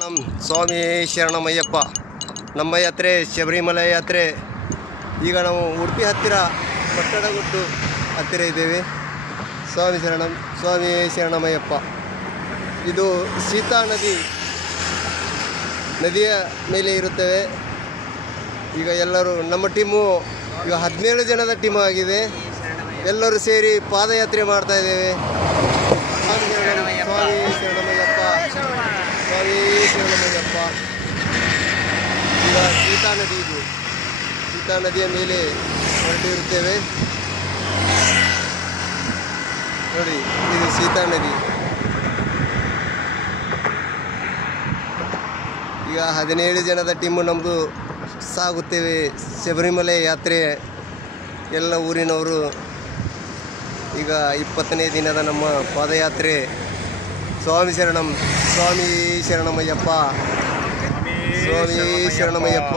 ನಮ್ಮ ಸ್ವಾಮಿ ಶರಣಮಯ್ಯಪ್ಪ. ನಮ್ಮ ಯಾತ್ರೆ ಶಬರಿಮಲೆ ಯಾತ್ರೆ. ಈಗ ನಾವು ಉಡುಪಿ ಹತ್ತಿರ ಪಟ್ಟಣಗುಟ್ಟು ಹತ್ತಿರ ಇದ್ದೇವೆ. ಸ್ವಾಮಿ ಶರಣಮಯ್ಯಪ್ಪ. ಇದು ಸೀತಾ ನದಿಯ ಮೇಲೆ ಇರುತ್ತೇವೆ. ಈಗ ಎಲ್ಲರೂ ನಮ್ಮ ಟೀಮು ಈಗ 17 ಜನದ ಟೀಮ್ ಆಗಿದೆ. ಎಲ್ಲರೂ ಸೇರಿ ಪಾದಯಾತ್ರೆ ಮಾಡ್ತಾ ಇದ್ದೇವೆ. ಸ್ವಾಮಿ ಶರಣಮಯ್ಯಪ್ಪ. ಈಗ ಸೀತಾ ನದಿಯ ಮೇಲೆ ಹೊರಟಿರುತ್ತೇವೆ. ನೋಡಿ, ಇದು ಸೀತಾ ನದಿ. ಈಗ 17 ಜನದ ಟೀಮು ನಮ್ಮದು ಸಾಗುತ್ತೇವೆ ಶಬರಿಮಲೆ ಯಾತ್ರೆ. ಎಲ್ಲ ಊರಿನವರು ಈಗ 20ನೇ ದಿನದ ನಮ್ಮ ಪಾದಯಾತ್ರೆ. ಸ್ವಾಮಿ ಶರಣಮಯ್ಯಪ್ಪ. ಸ್ವಾಮಿ ಶರಣಮಯ್ಯಪ್ಪ.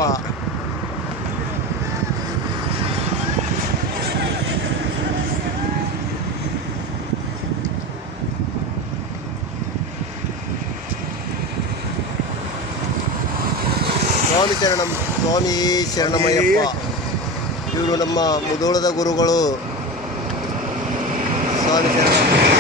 ಇವರು ನಮ್ಮ ಮುಧೋಳದ ಗುರುಗಳು. ಸ್ವಾಮಿ ಶರಣ.